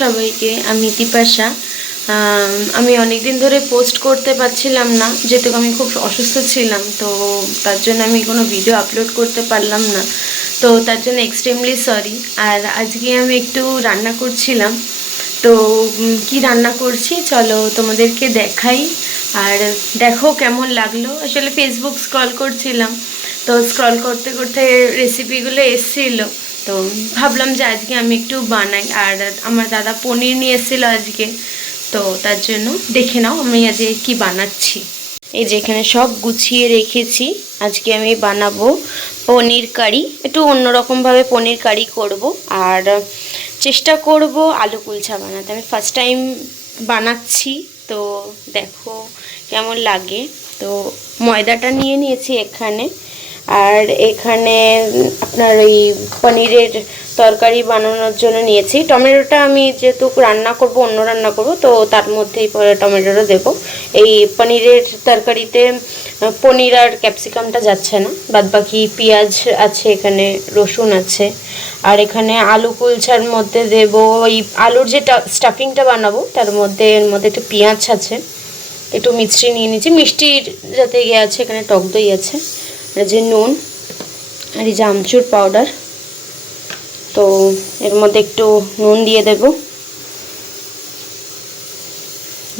সবাইকে আমি দীপাশা। আমি অনেক দিন ধরে পোস্ট করতে পারছিলাম না, যেহেতু আমি খুব অসুস্থ ছিলাম, তো তার জন্য আমি কোনো ভিডিও আপলোড করতে পারলাম না। তো তার জন্য এক্সট্রিমলি সরি। আর আজকে আমি একটু রান্না করছিলাম, তো কি রান্না করছি চলো তোমাদেরকে দেখাই। আর দেখো কেমন লাগলো। আসলে ফেসবুক স্ক্রল করছিলাম, তো স্ক্রল করতে করতে রেসিপিগুলো এসেছিলো, তো ভাবলাম যে আজকে আমি একটু বানাই। আর আমার দাদা পনির নিয়ে এসেছিলো আজকে, তো তার জন্য দেখে নাও আমি আজকে কি বানাচ্ছি। এই যে এখানে সব গুছিয়ে রেখেছি। আজকে আমি বানাবো পনির কারি, একটু অন্যরকমভাবে পনির কারি করব। আর চেষ্টা করব আলু কুলচা বানাতে। আমি ফার্স্ট টাইম বানাচ্ছি, তো দেখো কেমন লাগে। তো ময়দাটা নিয়ে নিয়েছি এখানে, আর এখানে আপনার ওই পনিরের তরকারি বানানোর জন্য নিয়েছি টমেটোটা। আমি যেহেতু রান্না করব, অন্য রান্না করব, তো তার মধ্যেই টমেটোটা দেবো। এই পনিরের তরকারিতে পনির আর ক্যাপসিকামটা যাচ্ছে না, বাদবাকি পেঁয়াজ আছে, এখানে রসুন আছে। আর এখানে আলু কুলচার মধ্যে দেব ওই আলুর যে স্টাফিংটা বানাবো, তার মধ্যে এর মধ্যে একটু পেঁয়াজ আছে, একটু মিষ্টি নিয়ে নিচ্ছি, মিষ্টির যাতে ইয়ে আছে, এখানে টক দই আছে, যে নুন, আর এই যে আমচুর পাউডার। তো এর মধ্যে একটু নুন দিয়ে দেব,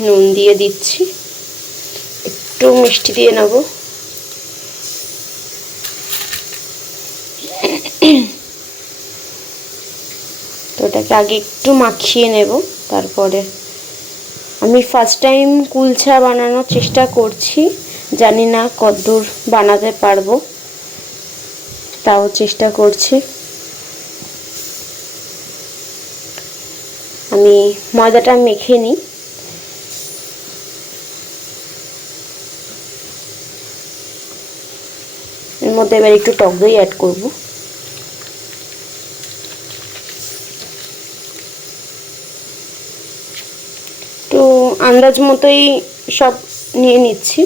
নুন দিয়ে দিচ্ছি, একটু মিষ্টি দিয়ে নেব। তো ওটাকে আগে একটু মাখিয়ে নেব। তারপরে আমি ফার্স্ট টাইম কুলচা বানানোর চেষ্টা করছি, জানি না কতদূর বানাতে পারবো, তাও চেষ্টা করছি। আমি ময়দাটা মেখে নিই। এর মধ্যে এবার একটু টক দই অ্যাড করব। তো আন্দাজ মতোই সব নিয়ে নিচ্ছি।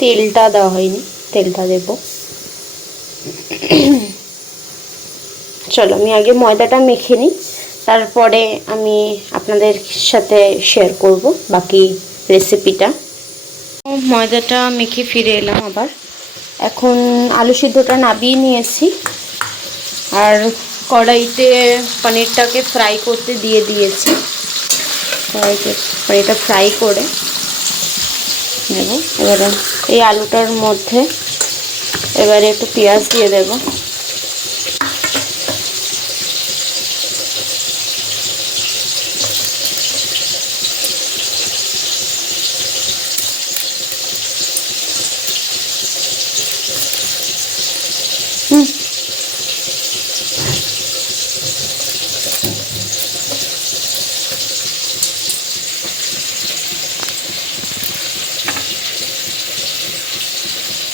তেলটা দেওয়া হয়নি, তেলটা দেব। চলো আমি আগে ময়দাটা মেখে নিই, তারপরে আমি আপনাদের সাথে শেয়ার করব বাকি রেসিপিটা। ময়দাটা মেখে ফিরে এলাম আবার। এখন আলু সিদ্ধটা নাবিয়ে নিয়েছি, আর কড়াইতে পনিরটাকে ফ্রাই করতে দিয়ে দিয়েছি। কড়াইতে পনিরটা ফ্রাই করে নেব। এবারে এই আলুটার মধ্যে এবারে একটু পেঁয়াজ দিয়ে দেব।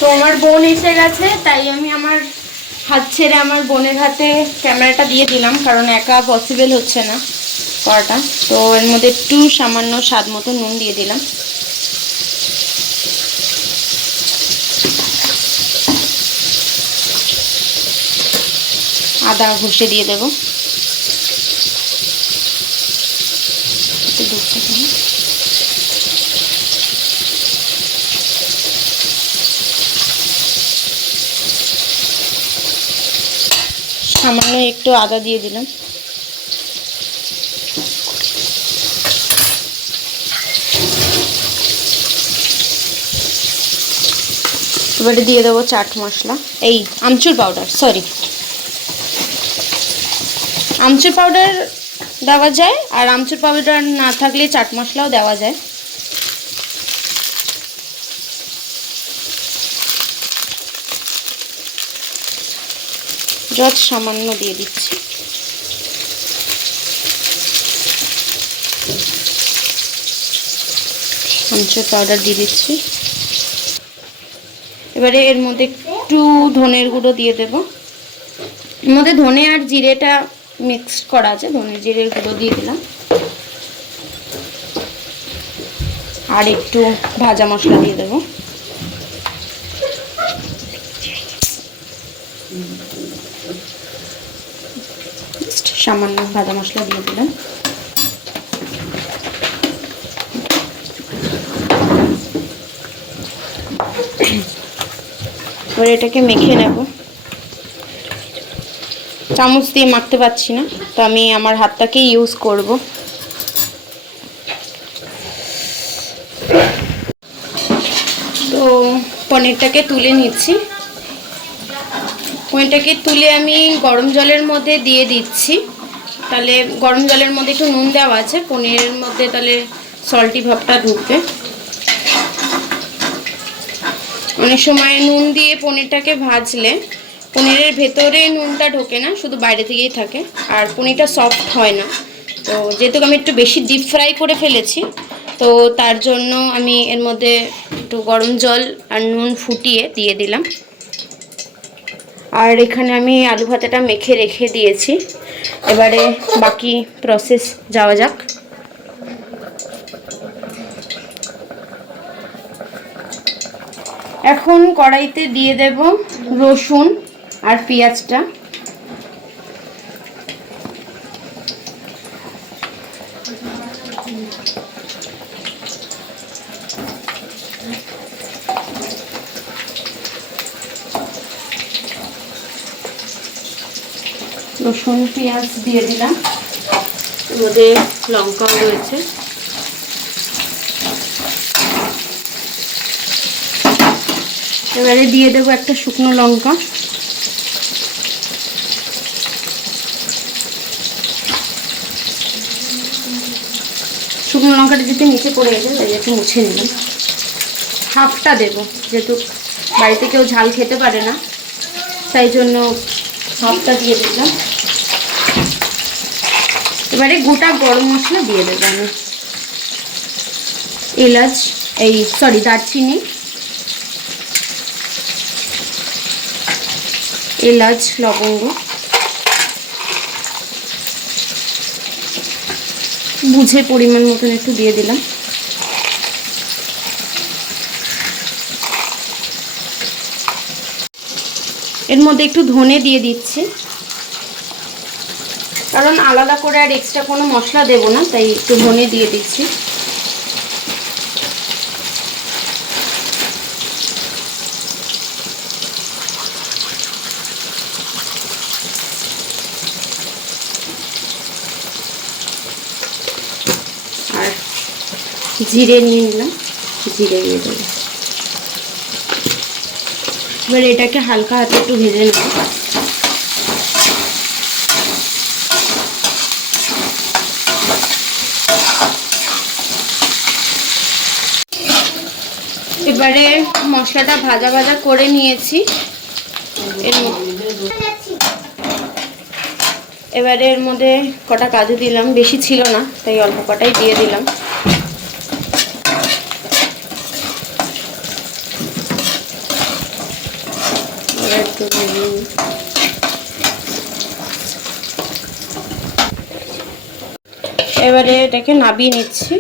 তো আমার বোন এসে গেছে, তাই আমি আমার হাত ছেড়ে আমার বোনের হাতে ক্যামেরাটা দিয়ে দিলাম, কারণ একা পসিবল হচ্ছে না করাটা। তো এর মধ্যে একটু সামান্য স্বাদ মতো নুন দিয়ে দিলাম। আদা ঘষে দিয়ে দেব। সামান্য একটু আদা দিয়ে দিলাম। এবারে দিয়ে দেবো চাট মশলা, এই আমচুর পাউডার, সরি আমচুর পাউডার দেওয়া যায়, আর আমচুর পাউডার না থাকলে চাট মশলাও দেওয়া যায়। যত সামান্য দিয়ে দিচ্ছি। আমচুর পাউডার দিয়ে দিচ্ছি। এবারে এর মধ্যে একটু ধনের গুঁড়ো দিয়ে দেব। এর মধ্যে ধনে আর জিরেটা মিক্স করা আছে, ধনে জিরের গুঁড়ো দিয়ে দিলাম। আর একটু ভাজা মশলা দিয়ে দেবো। সামান্য ভাজা মশলা দিয়ে দিলাম। এবার এটাকে মেখে নেব। চামচ দিয়ে মাখতে পারছি না, তো আমি আমার হাতটাকেই ইউজ করব। তো পনিরটাকে তুলে নিচ্ছি। পনিরটাকে তুলে আমি গরম জলের মধ্যে দিয়ে দিচ্ছি। তাহলে গরম জলের মধ্যে একটু নুন দেওয়া আছে, পনিরের মধ্যে তাহলে সল্টি ভাবটা ঢুকবে। অনেক সময় নুন দিয়ে পনিরটাকে ভাজলে পনিরের ভেতরে নুনটা ঢোকে না, শুধু বাইরে থেকেই থাকে, আর পনিরটা সফট হয় না। তো যেহেতু আমি একটু বেশি ডিপ ফ্রাই করে ফেলেছি, তো তার জন্য আমি এর মধ্যে একটু গরম জল আর নুন ফুটিয়ে দিয়ে দিলাম। আর এখানে আমি আলু ভাতেটা মেখে রেখে দিয়েছি। এবারে বাকি প্রসেস যাওয়া যাক। এখন কড়াইতে দিয়ে দেব রসুন আর পেঁয়াজটা। রসুন পেঁয়াজ দিয়ে দিলাম, এর মধ্যে লঙ্কাও রয়েছে। এবারে দিয়ে দেবো একটা শুকনো লঙ্কা। শুকনো লঙ্কাটা যেতে নিচে পড়ে গেছে, তাই একটু মুছে নিলাম। হাফটা দেবো, যেহেতু বাড়িতে কেউ ঝাল খেতে পারে না, তাই জন্য হাফটা দিয়ে দিলাম। এবারে গোটা গরম মশলা দিয়ে দেবো আমি। দারচিনি, এলাচ, লবঙ্গ বুঝে পরিমাণ মতন একটু দিয়ে দিলাম। এর মধ্যে একটু ধনে দিয়ে দিচ্ছি, কারণ আলাদা করে আর এক্সট্রা কোনো মশলা দেব না, তাই একটু ধনে দিয়ে দিচ্ছি। আর জিরে নিয়ে নিলাম, জিরে দিয়ে দেবো। এবার এটাকে হালকা হাতে একটু ভেজে নেব। এবারে মশলাটা ভাজা ভাজা করে নিয়েছি। এবারে এর মধ্যে কটা কাজু দিলাম, বেশি ছিল না তাই অল্প কটাই দিয়ে দিলাম। এবারে এটাকে নাবিয়ে নিচ্ছি।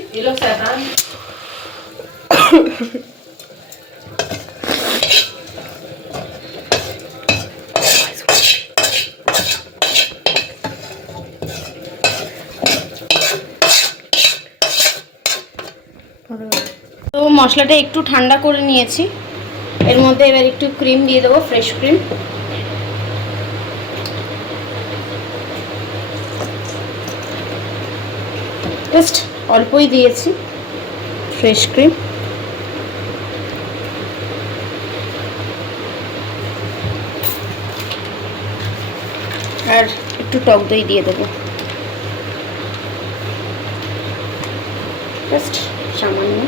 তো মশলাটা একটু ঠান্ডা করে নিয়েছি। এর মধ্যে এবার একটু ক্রিম দিয়ে দেবো, ফ্রেশ ক্রিম। জাস্ট অল্পই দিয়েছি ফ্রেশ ক্রিম। আর একটু টক দই দিয়ে দেবো, জাস্ট সামান্য।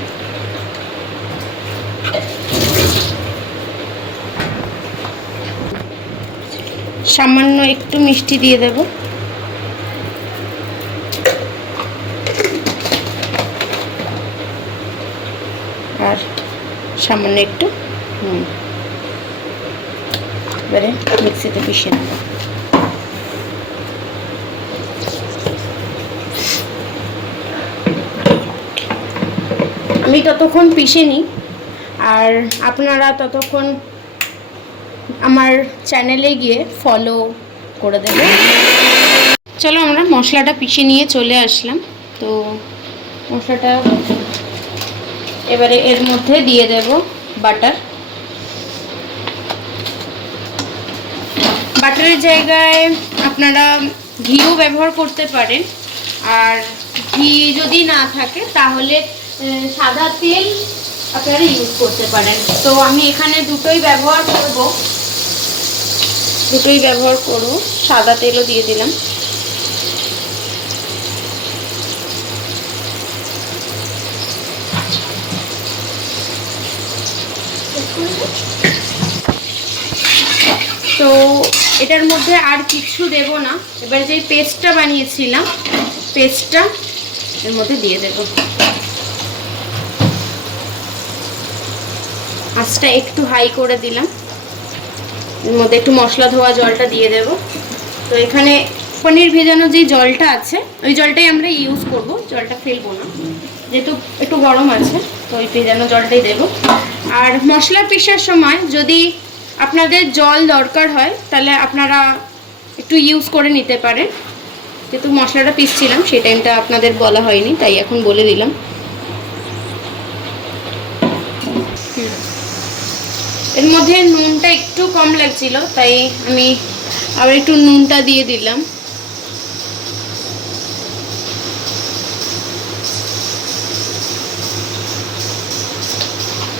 সামান্য একটু মিষ্টি দিয়ে দেব। আর সামান্য একটু নুন। এবারে মিক্সিতে পিষে নেব। আমি আমি ততক্ষণ পিষে নিই, আর আপনারা ততক্ষণ আমার চ্যানেলে গিয়ে ফলো করে দেবেন। চলো আমরা মশলাটা পিষে নিয়ে চলে আসলাম। তো মশলাটা এবারে এর মধ্যে দিয়ে দেব বাটার। বাটারের জায়গায় আপনারা ঘিও ব্যবহার করতে পারেন, আর ঘি যদি না থাকে তাহলে সাদা তেল আপনারা ইউজ করতে পারেন। তো আমি এখানে দুটোই ব্যবহার করব, সাদা তেলও দিয়ে দিলাম। তো এটার মধ্যে আর কিছু দেব না। এবার যে পেস্টটা বানিয়েছিলাম, পেস্টটা এর মধ্যে দিয়ে দেব। আঁচটা একটু হাই করে দিলাম। এর মধ্যে একটু মশলা ধোয়া জলটা দিয়ে দেব। তো এখানে পনির ভেজানো যে জলটা আছে ওই জলটাই আমরা ইউজ করব, জলটা ফেলবো না, যেহেতু একটু গরম আছে। তো ওই ভেজানো জলটাই দেব। আর মশলা পিষার সময় যদি আপনাদের জল দরকার হয় তাহলে আপনারা একটু ইউজ করে নিতে পারেন। যেহেতু মশলাটা পিষছিলাম সেই টাইমটা আপনাদের বলা হয়নি, তাই এখন বলে দিলাম। এর মধ্যে নুনটা একটু কম লাগছিল, তাই আমি আবার একটু নুনটা দিয়ে দিলাম।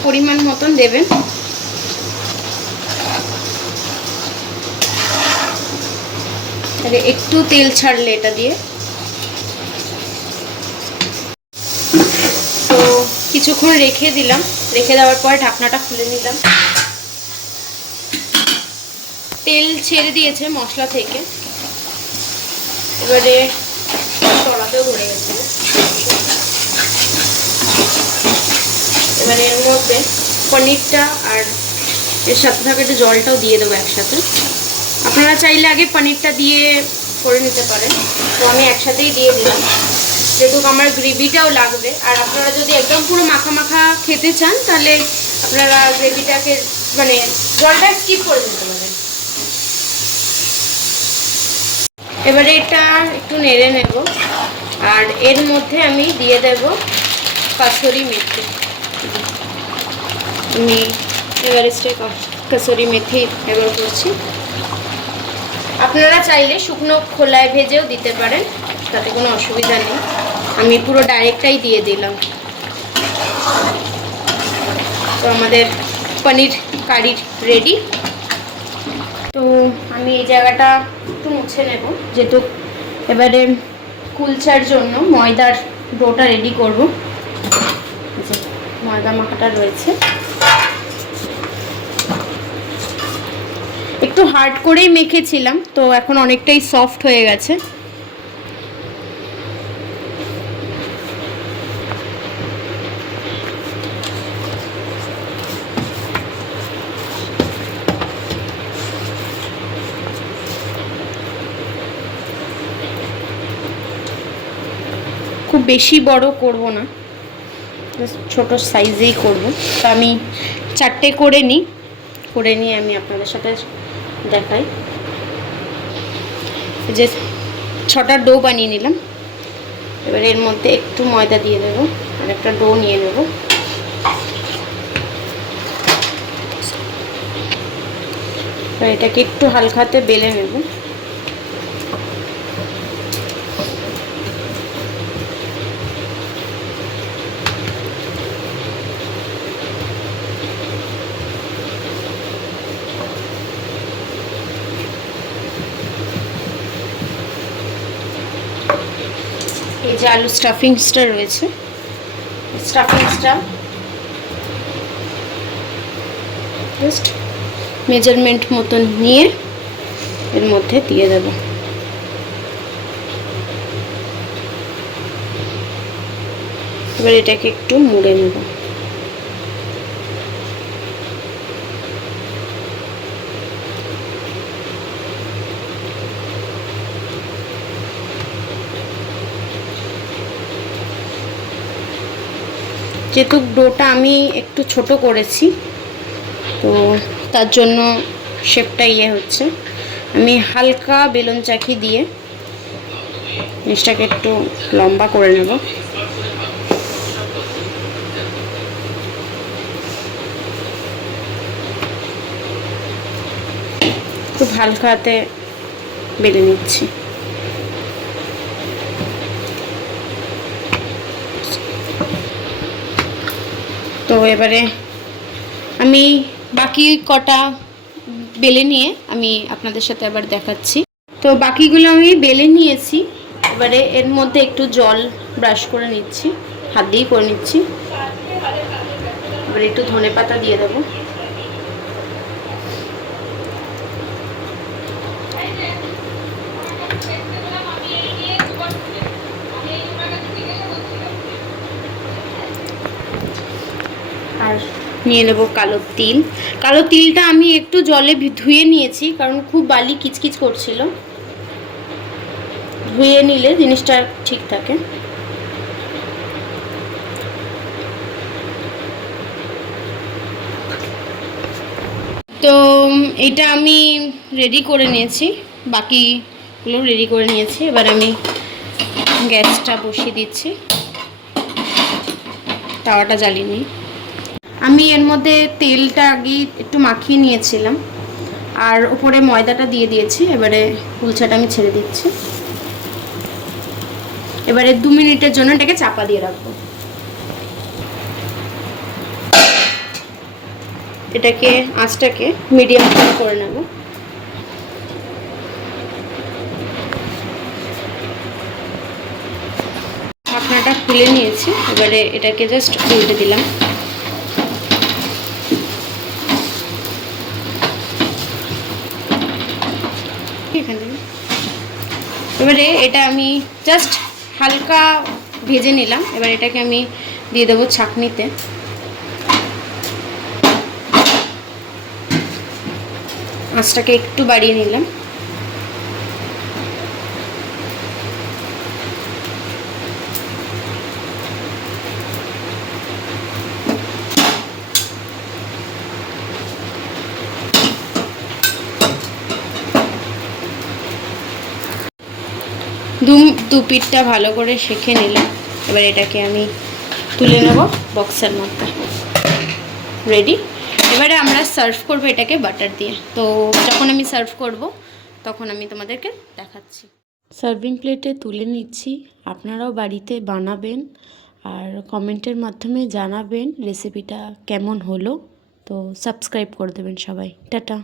পরিমাণ মতন দেবেন। একটু তেল ছাড়লে এটা দিয়ে। তো কিছুক্ষণ রেখে দিলাম, রেখে দেওয়ার পর ঢাকনাটা খুলে নিলাম। তেল ছেড়ে দিয়েছে মশলা থেকে, এবারে কড়াতেও ধরে গেছে। এবারে এর মধ্যে পনিরটা আর এর সাথে থাকা একটু জলটাও দিয়ে দেবো একসাথে। আপনারা চাইলে আগে পনিরটা দিয়ে করে নিতে পারেন, তো আমি একসাথেই দিয়ে দিলাম, যেহেতু আমার গ্রেভিটাও লাগবে। আর আপনারা যদি একদম পুরো মাখা মাখা খেতে চান তাহলে আপনারা গ্রেভিটাকে মানে জলটা স্কিপ করে দিতে পারেন। এবারে এটা একটু নেড়ে নেব, আর এর মধ্যে আমি দিয়ে দেব কাসুরি মেথি। আমি এভারেস্টে কাসুরি মেথি ব্যবহার করছি। আপনারা চাইলে শুকনো খোলায় ভেজেও দিতে পারেন, তাতে কোনো অসুবিধা নেই। আমি পুরো ডাইরেক্টটাই দিয়ে দিলাম। তো আমাদের পনির কারি রেডি। তো আমি এই জায়গাটা একটু মুছে নেব, যেহেতু এবারে কুলচার জন্য ময়দার ডোটা রেডি করব। ময়দা মাখাটা রয়েছে, একটু হার্ড করেই মেখেছিলাম, তো এখন অনেকটাই সফট হয়ে গেছে। খুব বেশি বড় করব না, ছোট সাইজেই করব। তো আমি 4টে করে নিয়ে আমি আপনাদের সাথে দেখাই। যে 6টা ডো বানিয়ে নিলাম। এবার এর মধ্যে একটু ময়দা দিয়ে দেবো, আর একটা ডো নিয়ে নেব। এটাকে একটু হালকাতে বেলে নেব। এই যে আলু স্টাফিংসটা রয়েছে, স্টাফিংসটা জাস্ট মেজারমেন্ট মতন নিয়ে এর মধ্যে দিয়ে দেব। এবার এটাকে একটু মুড়ে নেব। যেহেতু ডোটা আমি একটু ছোট করেছি, তো তার জন্য শেপটা হচ্ছে। আমি হালকা বেলুন চাকি দিয়ে জিনিসটাকে একটু লম্বা করে নেব। খুব হালকা হাতে বেলে নিচ্ছি। তো এবারে আমি বাকি কটা বেলে নিয়ে আমি আপনাদের সাথে আবার দেখাচ্ছি। তো বাকিগুলো আমি বেলে নিয়েছি। এবারে এর মধ্যে একটু জল ব্রাশ করে নিচ্ছি, হাত দিয়েই করে নিচ্ছি। এবারে একটু ধনেপাতা দিয়ে দেবো। আর নিয়ে নেব কালো তিল। কালো তিলটা আমি একটু জলে ধুয়ে নিয়েছি, কারণ খুব বালি কিচকিচ করছিল। ধুয়ে নিলে জিনিসটা ঠিক থাকে। তো এটা আমি রেডি করে নিয়েছি, বাকিগুলো রেডি করে নিয়েছি। এবার আমি গ্যাসটা বসিয়ে দিচ্ছি, তাওয়াটা জ্বালিয়ে নিই। আমি এর মধ্যে তেলটা আগে একটু মাখিয়ে নিয়েছিলাম, আর উপরে ময়দাটা দিয়ে দিয়েছি। এবারে কুলচাটা আমি ছেড়ে দিচ্ছি। এবারে 2 মিনিটের জন্য এটাকে চাপা দিয়ে রাখবো। এটাকে আঁচটাকে মিডিয়াম করে নেব। ঢাকনাটা খুলে নিয়েছি। এবারে এটাকে জাস্ট উল্টে দিলাম। এবারে এটা আমি জাস্ট হালকা ভেজে নিলাম। এবার এটাকে আমি দিয়ে দেবো ছাঁকনিতে। আঁচটাকে একটু বাড়িয়ে নিলাম। দু পিঠটা ভালো করে সেঁকে নিলাম। এবার এটাকে আমি তুলে নেব বক্সের মধ্যে। রেডি। এবারে আমরা সার্ভ করব এটাকে বাটার দিয়ে। তো যখন আমি সার্ভ করব তখন আমি তোমাদেরকে দেখাচ্ছি। সার্ভিং প্লেটে তুলে নিচ্ছি। আপনারাও বাড়িতে বানাবেন আর কমেন্টের মাধ্যমে জানাবেন রেসিপিটা কেমন হলো। তো সাবস্ক্রাইব করে দেবেন সবাই। টাটা।